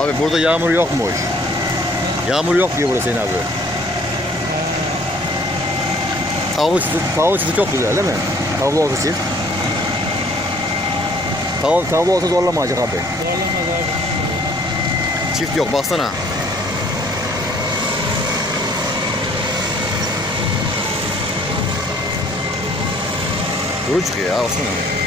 Abi burada yağmur yokmuş. Yağmur yok diyor burada Hüseyin abi. Tavla çiftliği çok güzel değil mi? Tavla olsa çift. Tavla olsa zorlamayacak abi. Zorlamaz abi. Çift yok baksana. Kuru çıkıyor ya baksana.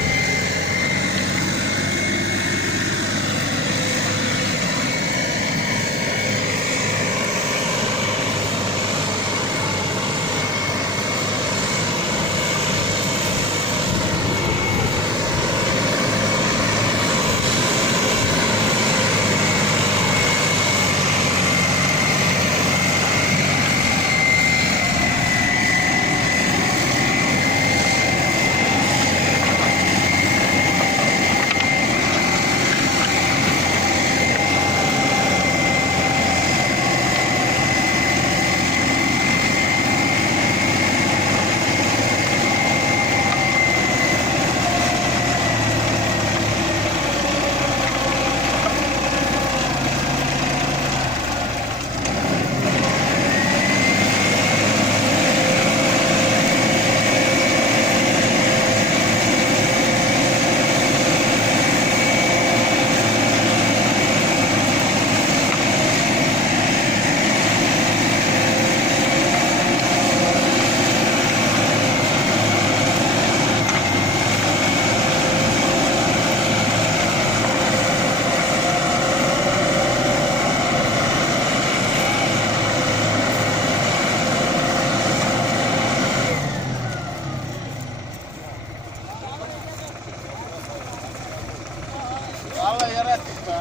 Vallahi yarattık be.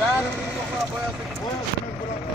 Ben boyasını bırak.